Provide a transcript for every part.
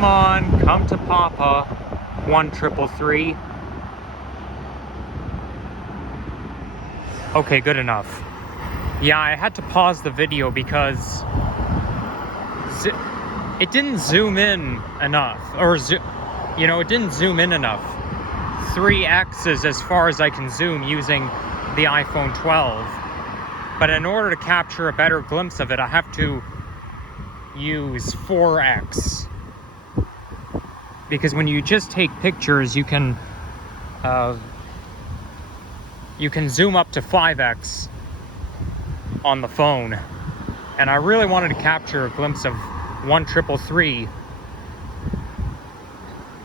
Come on, come to Papa. 1333. Okay, good enough. Yeah, I had to pause the video because it didn't zoom in enough, or it didn't zoom in enough. 3x is as far as I can zoom using the iPhone 12. But in order to capture a better glimpse of it, I have to use 4x. Because when you just take pictures, you can zoom up to 5x on the phone. And I really wanted to capture a glimpse of 1333.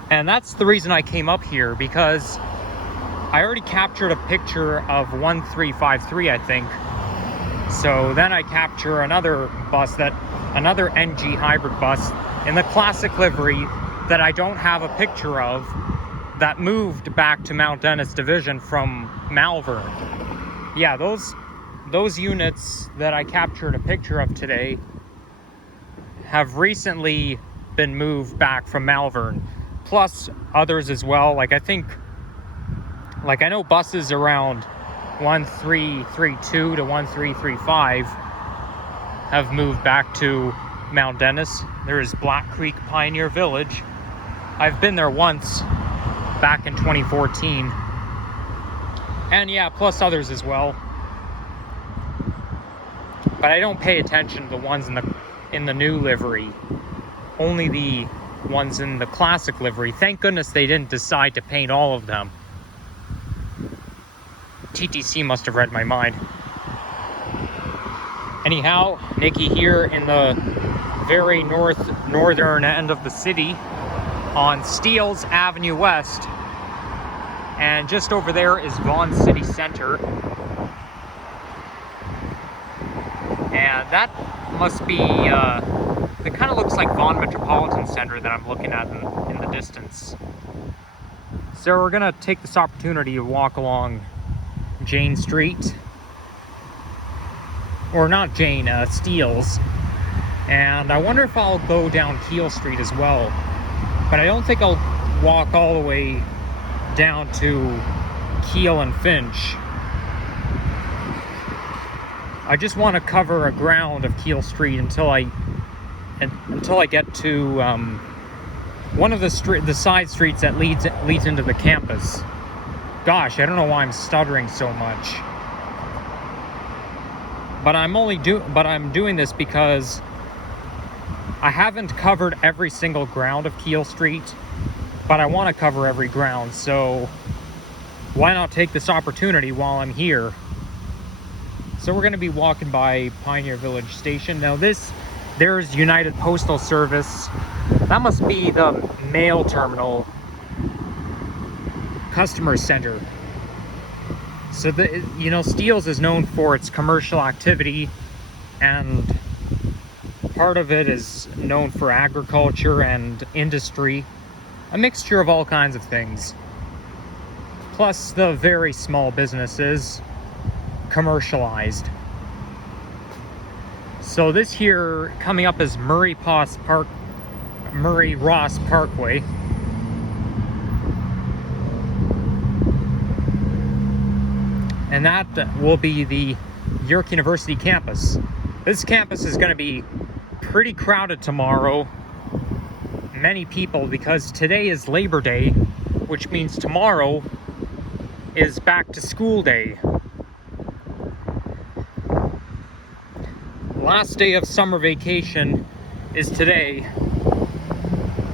And that's the reason I came up here, because I already captured a picture of 1353, I think. So then I capture another NG hybrid bus in the classic livery that I don't have a picture of, that moved back to Mount Dennis Division from Malvern. Yeah, those units that I captured a picture of today have recently been moved back from Malvern. Plus others as well. I know buses around 1332 to 1335 have moved back to Mount Dennis. There is Black Creek Pioneer Village. I've been there once back in 2014. And yeah, plus others as well. But I don't pay attention to the ones in the new livery. Only the ones in the classic livery. Thank goodness they didn't decide to paint all of them. TTC must have read my mind. Anyhow, Nikki here in the very northern end of the city on Steeles Avenue West. And just over there is Vaughan City Center. And that must be, it kind of looks like Vaughan Metropolitan Center that I'm looking at in the distance. So we're gonna take this opportunity to walk along Jane Street. Or not Jane, Steeles. And I wonder if I'll go down Keele Street as well. But I don't think I'll walk all the way down to Keele and Finch. I just want to cover a ground of Keele Street until I get to one of the side streets that leads into the campus. Gosh, I don't know why I'm stuttering so much. But I'm doing this because I haven't covered every single ground of Keele Street, but I want to cover every ground, so why not take this opportunity while I'm here? So we're going to be walking by Pioneer Village Station. Now there's United Postal Service. That must be the mail terminal customer center. So Steeles is known for its commercial activity, and part of it is known for agriculture and industry, a mixture of all kinds of things. Plus the very small businesses, commercialized. So this here coming up is Murray Ross Parkway. And that will be the York University campus. This campus is going to be pretty crowded tomorrow. Many people, because today is Labor Day, which means tomorrow is back to school day. Last day of summer vacation is today.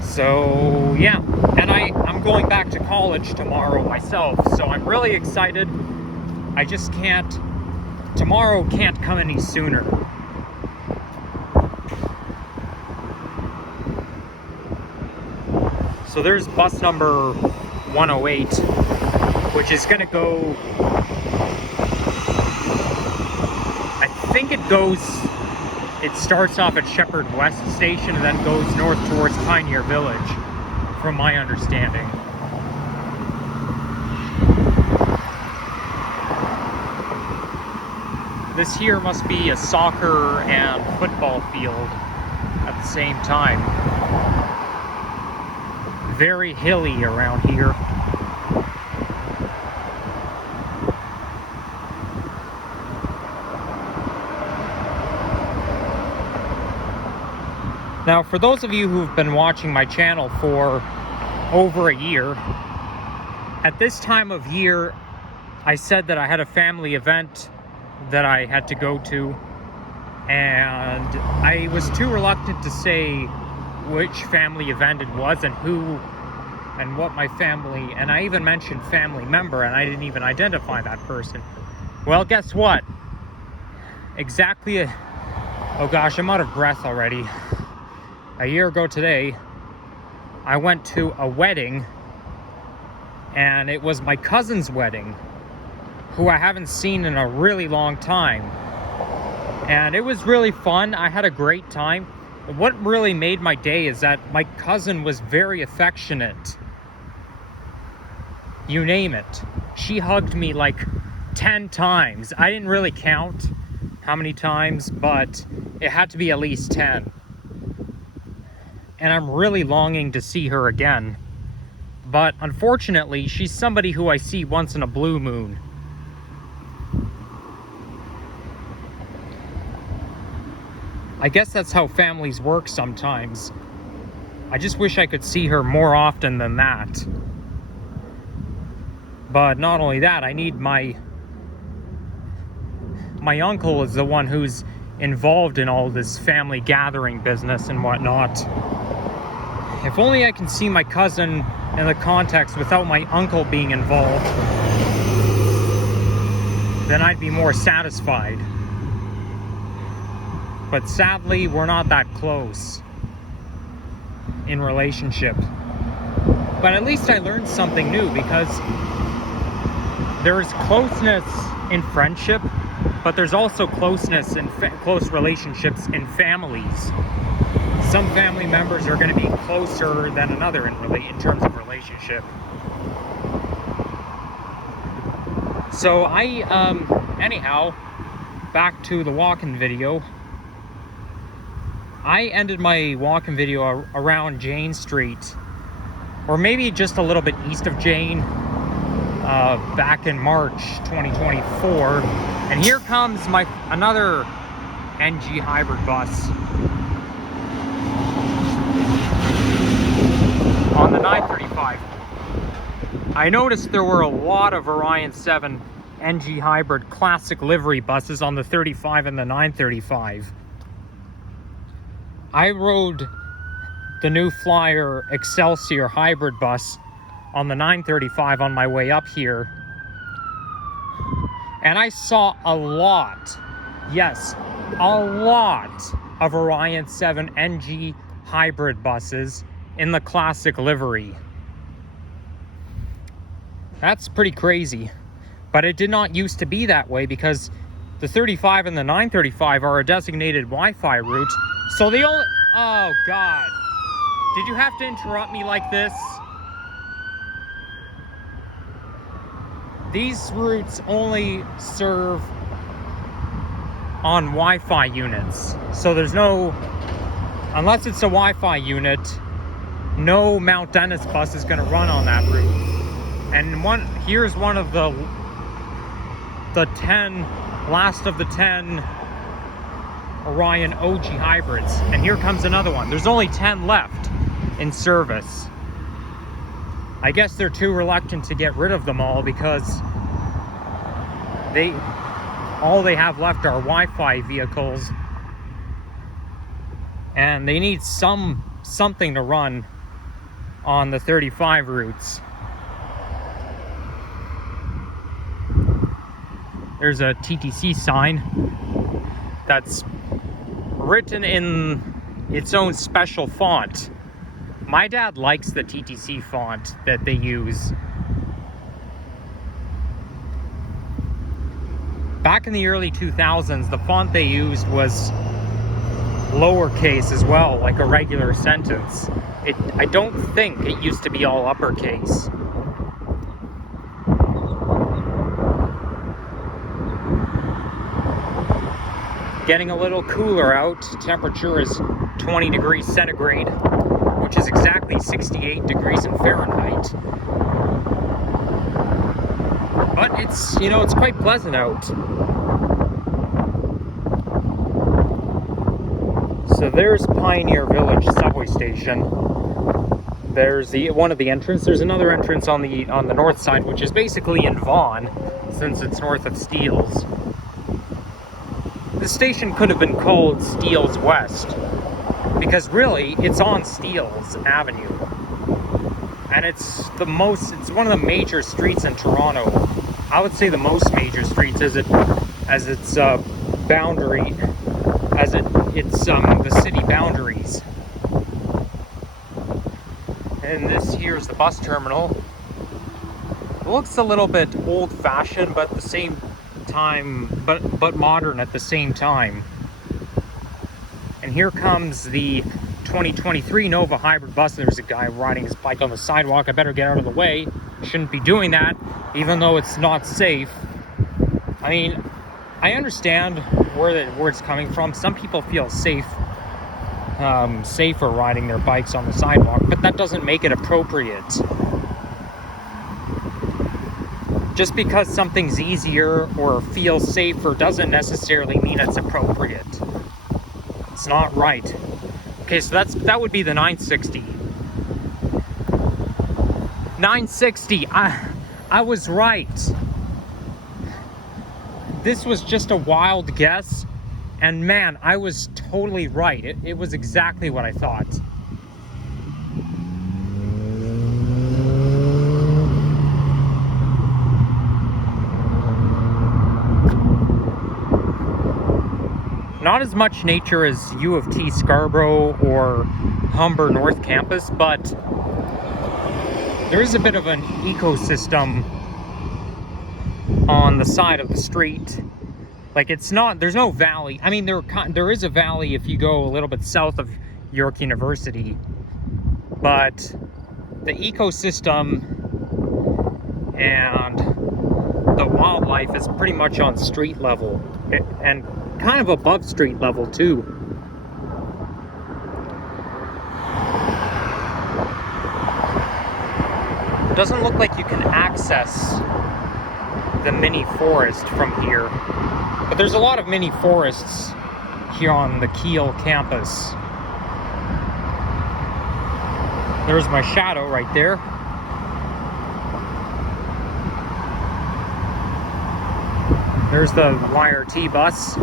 So yeah, and I'm going back to college tomorrow myself, so I'm really excited. I just tomorrow can't come any sooner. So there's bus number 108, which is gonna go, it starts off at Shepherd West Station and then goes north towards Pioneer Village, from my understanding. This here must be a soccer and football field at the same time. very hilly around here. Now, for those of you who've been watching my channel for over a year, at this time of year, I said that I had a family event that I had to go to, and I was too reluctant to say which family event it was and who and what my family, and I even mentioned family member, and I didn't even identify that person. Well, guess what? Oh gosh, I'm out of breath already. A year ago today, I went to a wedding, and it was my cousin's wedding, who I haven't seen in a really long time. And it was really fun. I had a great time. What really made my day is that my cousin was very affectionate. You name it. She hugged me like 10 times. I didn't really count how many times, but it had to be at least 10. And I'm really longing to see her again. But unfortunately, she's somebody who I see once in a blue moon. I guess that's how families work sometimes. I just wish I could see her more often than that. But not only that, I need my uncle is the one who's involved in all this family gathering business and whatnot. If only I can see my cousin in the context without my uncle being involved, then I'd be more satisfied. But sadly, we're not that close in relationship. But at least I learned something new, because there's closeness in friendship, but there's also closeness in close relationships in families. Some family members are going to be closer than another in terms of relationship. So anyhow, back to the walk-in video. I ended my walk-in video around Jane Street, or maybe just a little bit east of Jane, back in March 2024. And here comes another NG hybrid bus on the 935. I noticed there were a lot of Orion 7 NG hybrid classic livery buses on the 35 and the 935. I rode the new Flyer Excelsior hybrid bus on the 935 on my way up here, and I saw a lot, yes, a lot of Orion 7 NG hybrid buses in the classic livery. That's pretty crazy, but it did not used to be that way, because the 35 and the 935 are a designated Wi-Fi route. So they only... Oh, God. Did you have to interrupt me like this? These routes only serve on Wi-Fi units. So there's no... Unless it's a Wi-Fi unit, no Mount Dennis bus is going to run on that route. And here's one of the 10... last of the 10... Orion OG hybrids, and here comes another one. There's only 10 left in service. I guess they're too reluctant to get rid of them all, because all they have left are Wi-Fi vehicles, and they need something to run on the 35 routes. There's a TTC sign that's written in its own special font. My dad likes the TTC font that they use. Back in the early 2000s, the font they used was lowercase as well, like a regular sentence. I don't think it used to be all uppercase. Getting a little cooler out. Temperature is 20 degrees centigrade, which is exactly 68 degrees in Fahrenheit. But it's, you know, it's quite pleasant out. So there's Pioneer Village subway station. There's one of the entrance. There's another entrance on the north side, which is basically in Vaughan, since it's north of Steeles. The station could have been called Steeles West, because really it's on Steeles Avenue, and it's one of the major streets in Toronto. I would say the most major streets, as its boundary, it's the city boundaries. And this here's the bus terminal. It looks a little bit old-fashioned, but at the same time, but modern at the same time. And here comes the 2023 Nova hybrid bus. There's a guy riding his bike on the sidewalk. I better get out of the way. Shouldn't be doing that, even though it's not safe. I mean, I understand where it's coming from. Some people feel safer riding their bikes on the sidewalk, but that doesn't make it appropriate. Just because something's easier or feels safer doesn't necessarily mean it's appropriate. It's not right. Okay, so that would be the 960. 960. I was right. This was just a wild guess, and man, I was totally right. It was exactly what I thought. Not as much nature as U of T Scarborough or Humber North Campus, but there is a bit of an ecosystem on the side of the street. Like, it's not, there's no valley. I mean, there is a valley if you go a little bit south of York University, but the ecosystem and the wildlife is pretty much on street level, and kind of above street level too. It doesn't look like you can access the mini forest from here, but there's a lot of mini forests here on the Keele campus. There's my shadow right there. There's the YRT bus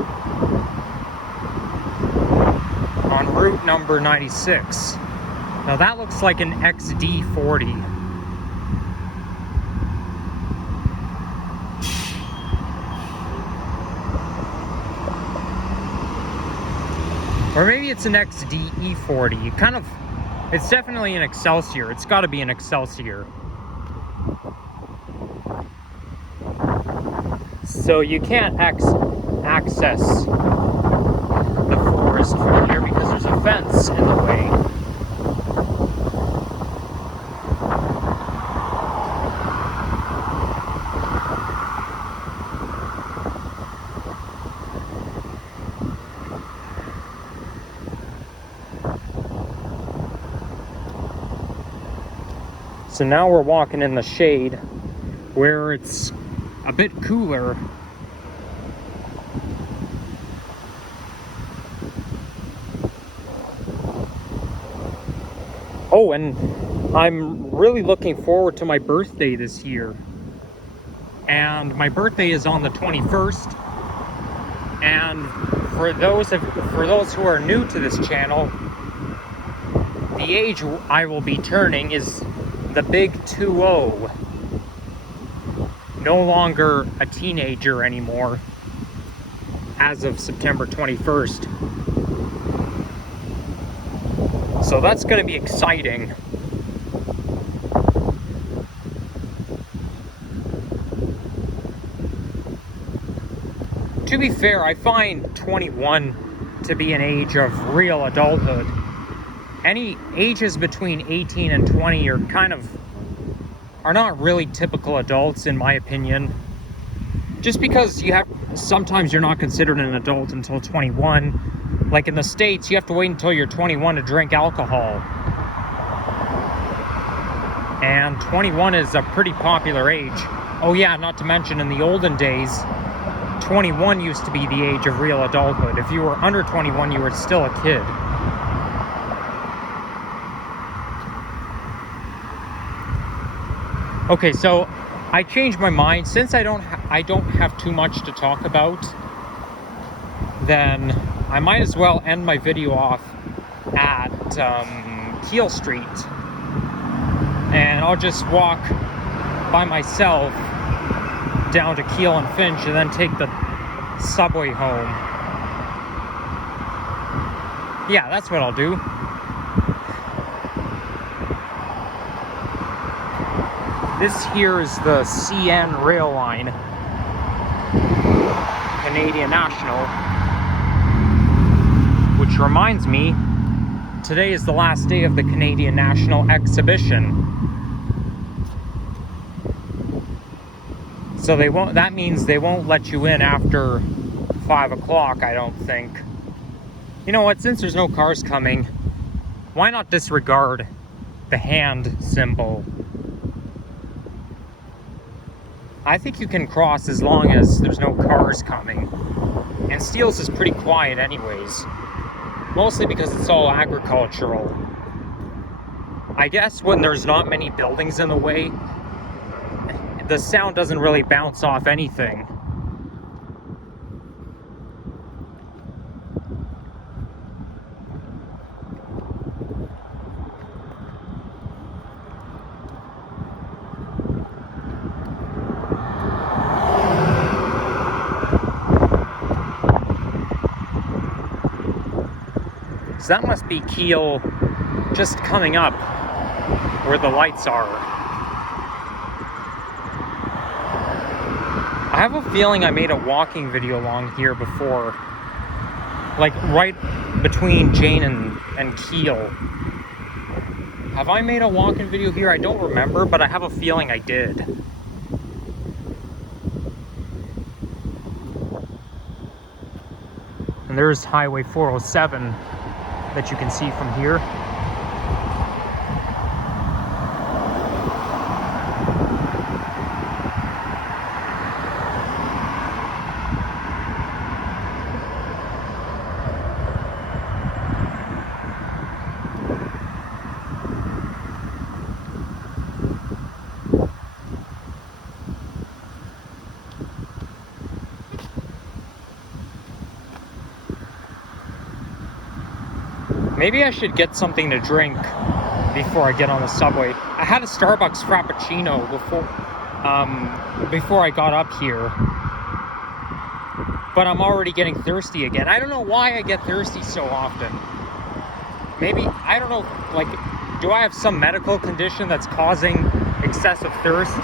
on route number 96. Now that looks like an XD40. Or maybe it's an XDE40. It's definitely an Excelsior. It's got to be an Excelsior. So you can't access the forest from here because there's a fence in the way. So now we're walking in the shade where it's a bit cooler. Oh, and I'm really looking forward to my birthday this year. And my birthday is on the 21st. And for those who are new to this channel, the age I will be turning is the big 2-0. No longer a teenager anymore as of September 21st. So that's going to be exciting. To be fair, I find 21 to be an age of real adulthood. Any ages between 18 and 20 are not really typical adults, in my opinion. Just because sometimes you're not considered an adult until 21. Like in the States, you have to wait until you're 21 to drink alcohol. And 21 is a pretty popular age. Oh yeah, not to mention in the olden days, 21 used to be the age of real adulthood. If you were under 21, you were still a kid. Okay, so I changed my mind. Since I don't have too much to talk about, then I might as well end my video off at Keele Street, and I'll just walk by myself down to Keele and Finch and then take the subway home. Yeah, that's what I'll do. This here is the CN rail line, Canadian National, which reminds me, today is the last day of the Canadian National exhibition. So that means they won't let you in after 5 o'clock, I don't think. You know what, since there's no cars coming, why not disregard the hand symbol? I think you can cross as long as there's no cars coming. And Steeles is pretty quiet anyways. Mostly because it's all agricultural. I guess when there's not many buildings in the way, the sound doesn't really bounce off anything. So that must be Keele just coming up where the lights are. I have a feeling I made a walking video along here before. Like right between Jane and Keele. Have I made a walking video here? I don't remember, but I have a feeling I did. And there's Highway 407 that you can see from here. Maybe I should get something to drink before I get on the subway. I had a Starbucks Frappuccino before I got up here. But I'm already getting thirsty again. I don't know why I get thirsty so often. Maybe, I don't know, like, do I have some medical condition that's causing excessive thirst?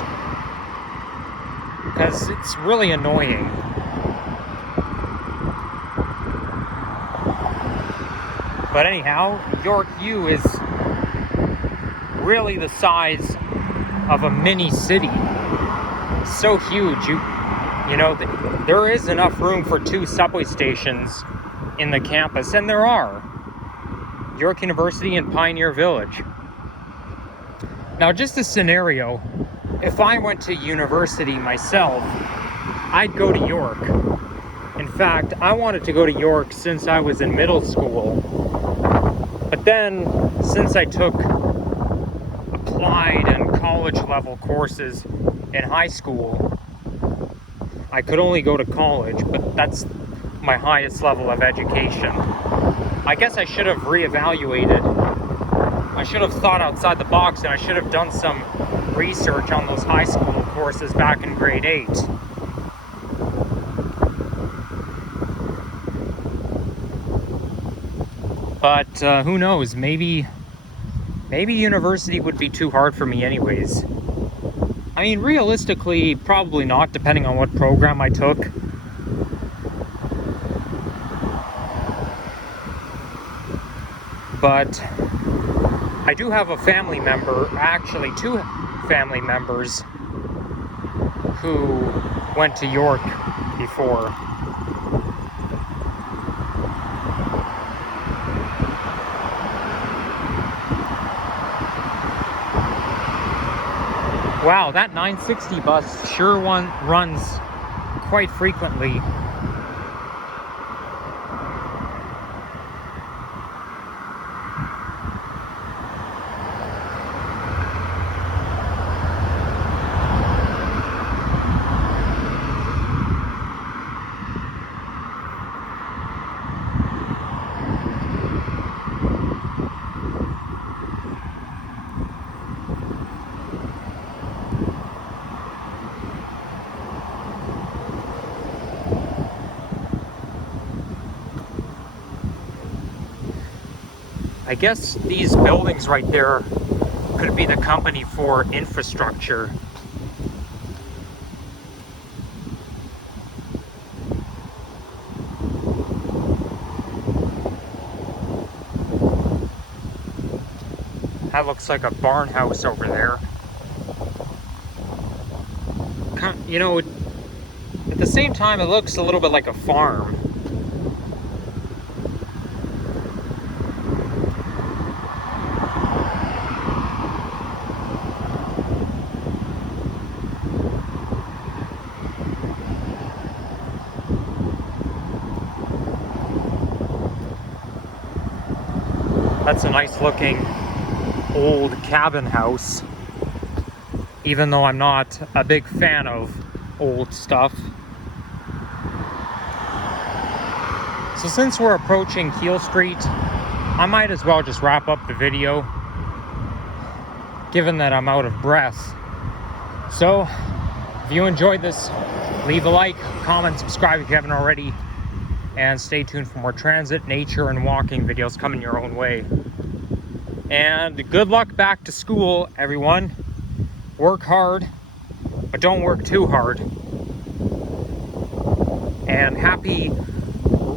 Because it's really annoying. But anyhow, York U is really the size of a mini city. So huge, you know, there is enough room for 2 subway stations in the campus, and there are. York University and Pioneer Village. Now, just a scenario, if I went to university myself, I'd go to York. In fact, I wanted to go to York since I was in middle school. But then, since I took applied and college level courses in high school, I could only go to college, but that's my highest level of education. I guess I should have reevaluated. I should have thought outside the box, and I should have done some research on those high school courses back in grade 8. But who knows, maybe university would be too hard for me anyways. I mean, realistically, probably not, depending on what program I took. But I do have a family member, actually 2 family members, who went to York before. Wow, that 960 bus sure runs quite frequently. I guess these buildings right there could be the company for infrastructure. That looks like a barn house over there. You know, at the same time, it looks a little bit like a farm. That's a nice looking old cabin house, even though I'm not a big fan of old stuff. So since we're approaching Keele Street, I might as well just wrap up the video, given that I'm out of breath. So if you enjoyed this, leave a like, comment, subscribe if you haven't already, and stay tuned for more transit, nature, and walking videos coming your own way. And good luck back to school, everyone. Work hard, but don't work too hard. And happy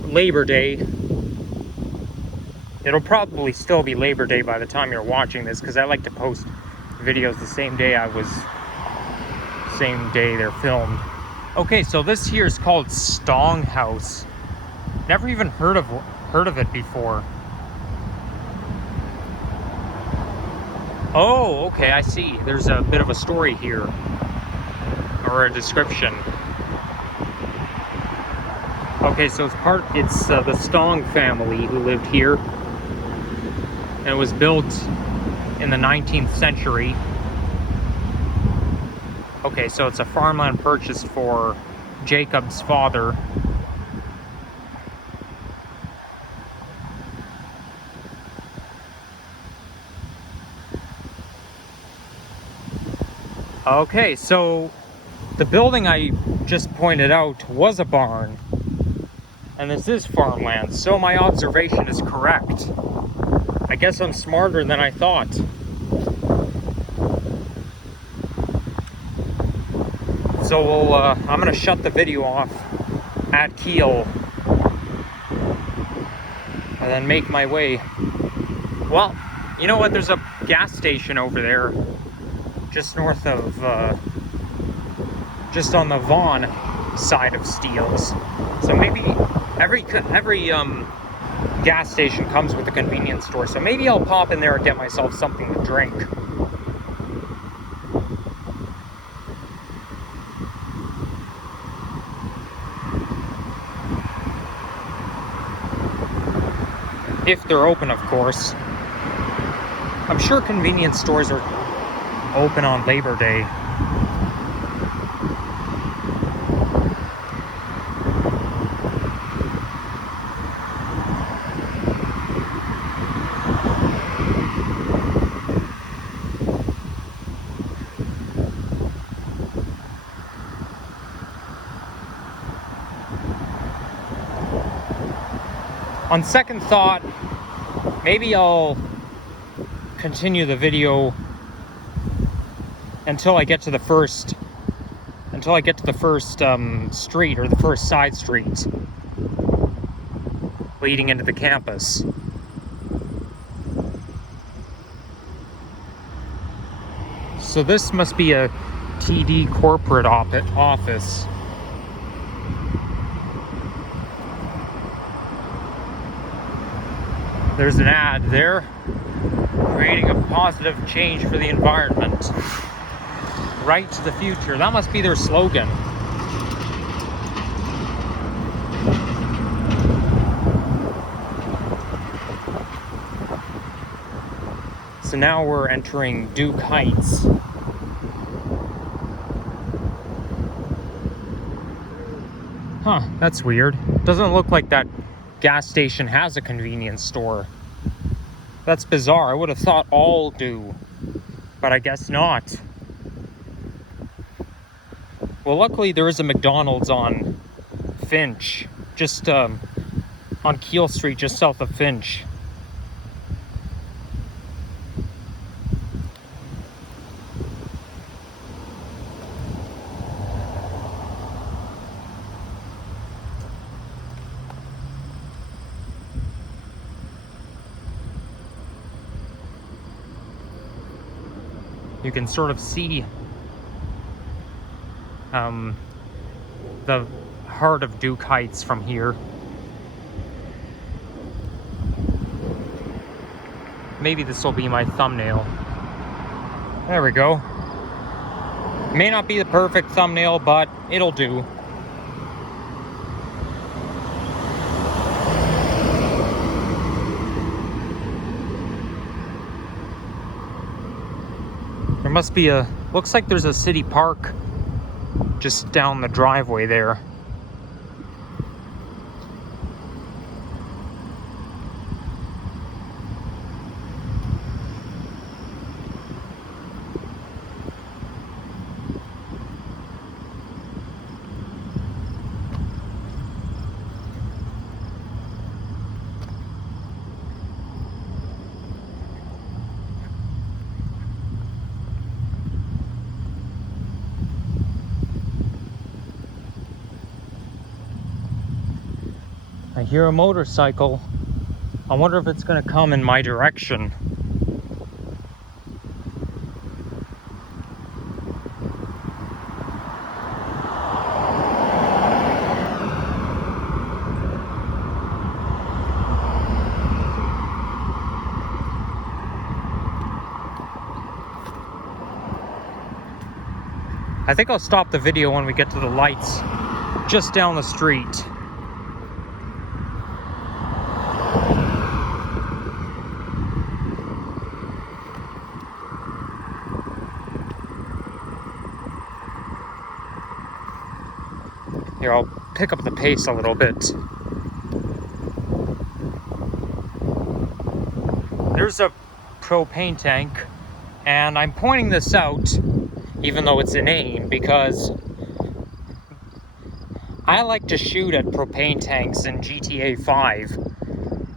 Labor Day. It'll probably still be Labor Day by the time you're watching this, because I like to post videos the same day they're filmed. Okay, so this here is called Stong House. Never even heard of it before. Oh, okay, I see. There's a bit of a story here, or a description. Okay, so it's the Stong family who lived here, and it was built in the 19th century. Okay, so it's a farmland purchased for Jacob's father. Okay, so the building I just pointed out was a barn, and this is farmland, so my observation is correct. I guess I'm smarter than I thought. So I'm gonna shut the video off at Keele and then make my way. Well, you know what? There's a gas station over there, just north of, just on the Vaughan side of Steeles. So maybe every gas station comes with a convenience store. So maybe I'll pop in there and get myself something to drink. If they're open, of course. I'm sure convenience stores are open on Labor Day. On second thought, maybe I'll continue the video until I get to the first street, or the first side street leading into the campus. So this must be a TD corporate office. There's an ad there, creating a positive change for the environment. Right to the future. That must be their slogan. So now we're entering Duke Heights. Huh, that's weird. Doesn't look like that gas station has a convenience store. That's bizarre. I would have thought all do, but I guess not. Well, luckily there is a McDonald's on Finch, just on Keele Street, just south of Finch. You can sort of see the heart of Duke Heights from here. Maybe this will be my thumbnail. There we go. May not be the perfect thumbnail, but it'll do. There must be looks like there's a city park just down the driveway there. I hear a motorcycle. I wonder if it's gonna come in my direction. I think I'll stop the video when we get to the lights just down the street. Here, I'll pick up the pace a little bit. There's a propane tank, and I'm pointing this out, even though it's an aim, because I like to shoot at propane tanks in GTA 5.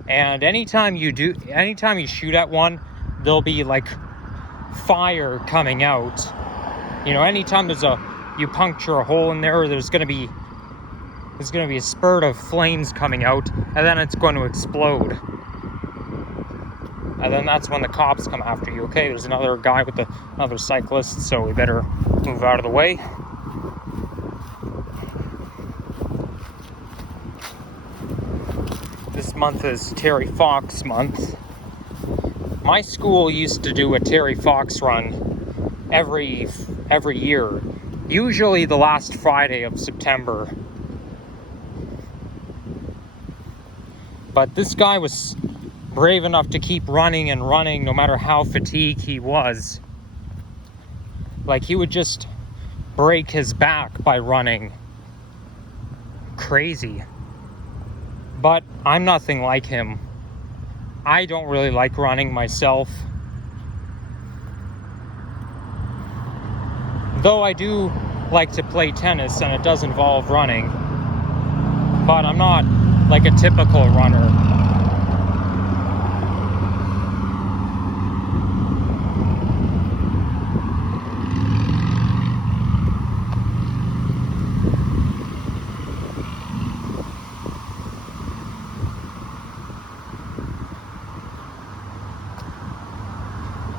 And anytime you shoot at one, there'll be like fire coming out. You know, anytime you puncture a hole in there, there's gonna be a spurt of flames coming out, and then it's going to explode. And then that's when the cops come after you. Okay, there's another guy with another cyclist, so we better move out of the way. This month is Terry Fox month. My school used to do a Terry Fox run every year, usually the last Friday of September. But this guy was brave enough to keep running and running no matter how fatigued he was. Like, he would just break his back by running. Crazy. But I'm nothing like him. I don't really like running myself. Though I do like to play tennis, and it does involve running. But I'm not like a typical runner.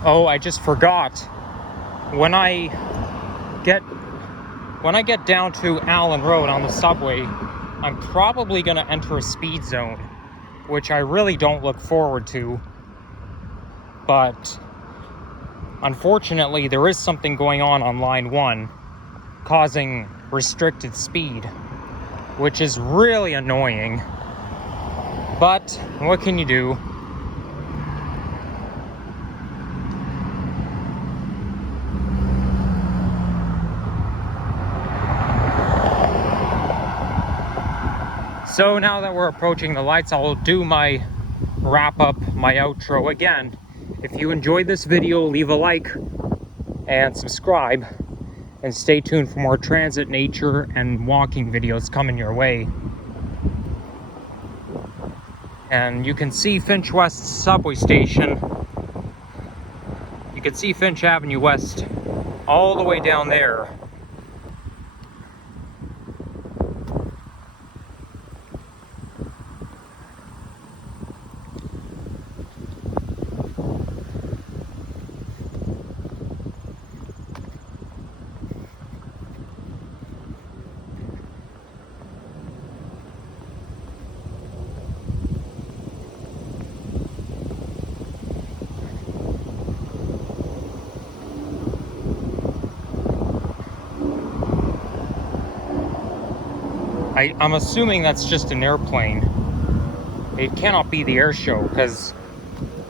Oh, I just forgot. When I get down to Allen Road on the subway, I'm probably going to enter a speed zone, which I really don't look forward to. But unfortunately, there is something going on line 1 causing restricted speed, which is really annoying. But what can you do? So now that we're approaching the lights, I'll do my wrap up, my outro again. If you enjoyed this video, leave a like and subscribe, and stay tuned for more transit, nature, and walking videos coming your way. And you can see Finch West subway station. You can see Finch Avenue West all the way down there. I'm assuming that's just an airplane. It cannot be the air show, because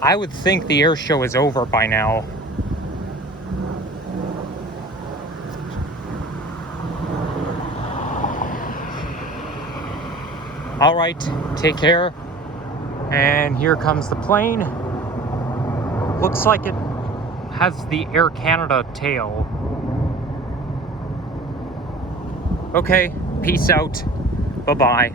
I would think the air show is over by now. All right, take care. And here comes the plane. Looks like it has the Air Canada tail. Okay, peace out. Bye-bye.